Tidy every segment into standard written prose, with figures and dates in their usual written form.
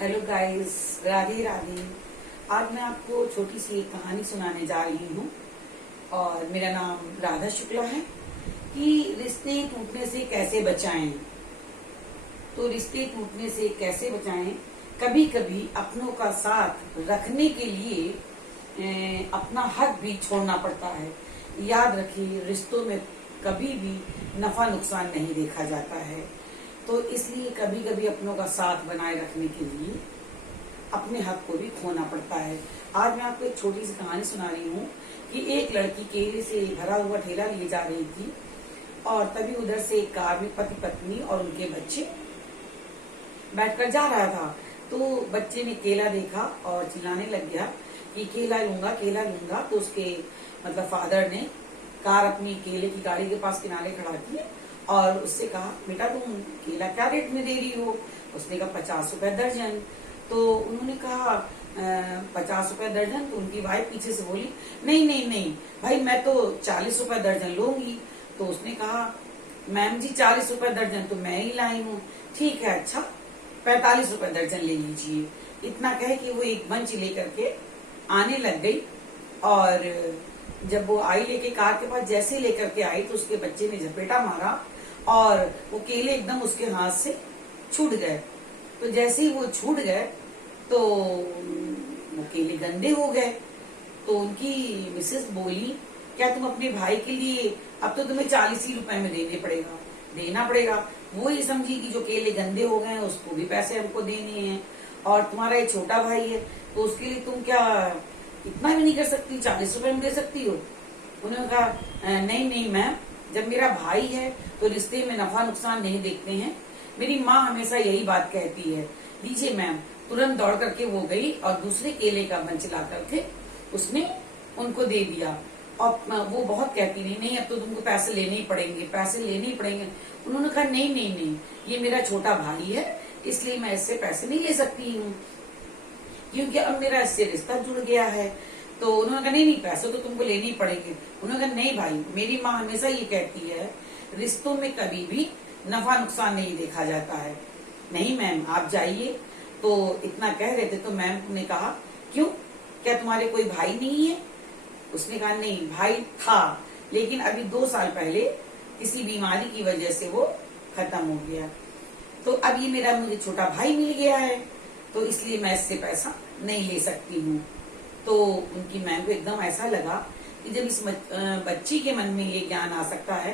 Hello guys, Radhe Radhe. आज मैं आपको छोटी सी एक कहानी सुनाने जा रही हूँ और मेरा नाम राधा शुक्ला है कि रिश्ते टूटने से कैसे बचाएं। तो रिश्ते टूटने से कैसे बचाएं, कभी कभी अपनों का साथ रखने के लिए अपना हक भी छोड़ना पड़ता है। याद रखिए, रिश्तों में कभी भी नफा नुकसान नहीं देखा जाता है। तो इसलिए कभी कभी अपनों का साथ बनाए रखने के लिए अपने हक को भी खोना पड़ता है। आज मैं आपको एक छोटी सी कहानी सुना रही हूँ कि एक लड़की केले से भरा हुआ ठेला लिए जा रही थी और तभी उधर से एक कार में पति पत्नी और उनके बच्चे बैठकर जा रहा था। तो बच्चे ने केला देखा और चिल्लाने लग गया कि केला लूंगा केला लूंगा। तो उसके फादर ने कार अपनी केले की गाड़ी के पास किनारे खड़ा किया और उससे कहा, बेटा तुम केला क्या रेट में दे रही हो? उसने कहा 50 रुपए दर्जन। तो उन्होंने कहा 50 रुपए दर्जन। तो उनकी वाइफ पीछे से बोली, नहीं नहीं नहीं भाई, मैं तो 40 रुपए दर्जन लूंगी। तो उसने कहा, मैम जी 40 रुपए दर्जन तो मैं ही लाई हूँ। ठीक है, अच्छा 45 रुपए दर्जन ले लीजिए। इतना कहे कि वो एक बंच लेकर के आने लग गई और जब वो आई लेके कार के पास जैसे लेकर के आई तो उसके बच्चे ने झपेटा मारा और वो केले एकदम उसके हाथ से छूट गए। तो जैसे ही वो छूट गए तो वो केले गंदे हो गए। तो उनकी मिसेस बोली, क्या तुम अपने भाई के लिए अब तो तुम्हें 40 ही रुपए में देना पड़ेगा। वो ये समझी कि जो केले गंदे हो गए हैं उसको भी पैसे हमको देने हैं और तुम्हारा एक छोटा भाई है तो उसके लिए तुम क्या इतना भी नहीं कर सकती, 40 रुपए में दे सकती हो? उन्होंने कहा, नहीं नहीं मैम, जब मेरा भाई है तो रिश्ते में नफा नुकसान नहीं देखते हैं। मेरी माँ हमेशा यही बात कहती है। दीजिए मैम। तुरंत दौड़ करके वो गई और दूसरे केले का बंच ला करके उसने उनको दे दिया। और वो बहुत कहती नहीं नहीं, अब तो तुमको पैसे लेने ही पड़ेंगे। उन्होंने कहा, नहीं नहीं नहीं, ये मेरा छोटा भाई है इसलिए मैं इससे पैसे नहीं ले सकती हूँ क्योंकि अब मेरा इससे रिश्ता जुड़ गया है। तो उन्होंने कहा, नहीं नहीं, पैसे तो तुमको लेने ही पड़ेंगे। उन्होंने कहा, नहीं भाई, मेरी माँ हमेशा ये कहती है रिश्तों में कभी भी नफा नुकसान नहीं देखा जाता है। नहीं मैम, आप जाइए। तो इतना कह रहे थे तो मैम ने कहा, क्यों, क्या तुम्हारे कोई भाई नहीं है? उसने कहा, नहीं भाई था लेकिन अभी 2 साल पहले किसी बीमारी की वजह से वो खत्म हो गया। तो अब ये मुझे छोटा भाई मिल गया है तो इसलिए मैं इससे पैसा नहीं ले सकती हूँ। तो उनकी मैम को एकदम ऐसा लगा कि जब इस बच्ची के मन में ये ज्ञान आ सकता है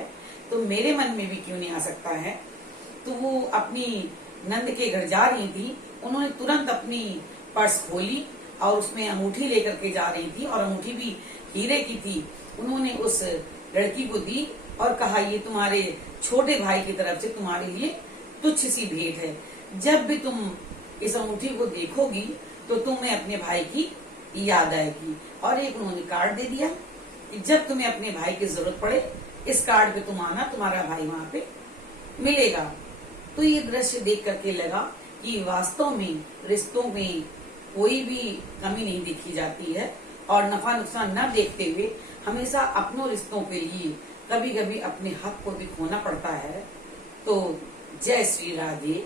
तो मेरे मन में भी क्यों नहीं आ सकता है। तो वो अपनी नंद के घर जा रही थी, उन्होंने तुरंत अपनी पर्स खोली और उसमें अंगूठी लेकर के जा रही थी और अंगूठी भी हीरे की थी। उन्होंने उस लड़की को दी और कहा, ये तुम्हारे छोटे भाई की तरफ से तुम्हारे लिए तुच्छ सी भेंट है। जब भी तुम इस अंगूठी को देखोगी तो तुम्हें अपने भाई की याद आएगी। और एक उन्होंने कार्ड दे दिया कि जब तुम्हें अपने भाई की जरूरत पड़े इस कार्ड पे तुम आना, तुम्हारा भाई वहां पे मिलेगा। तो ये दृश्य देख करके लगा कि वास्तव में रिश्तों में कोई भी कमी नहीं देखी जाती है और नफा नुकसान न देखते हुए हमेशा अपनों रिश्तों के लिए कभी कभी अपने हक को भी खोना पड़ता है। तो जय श्री राधे।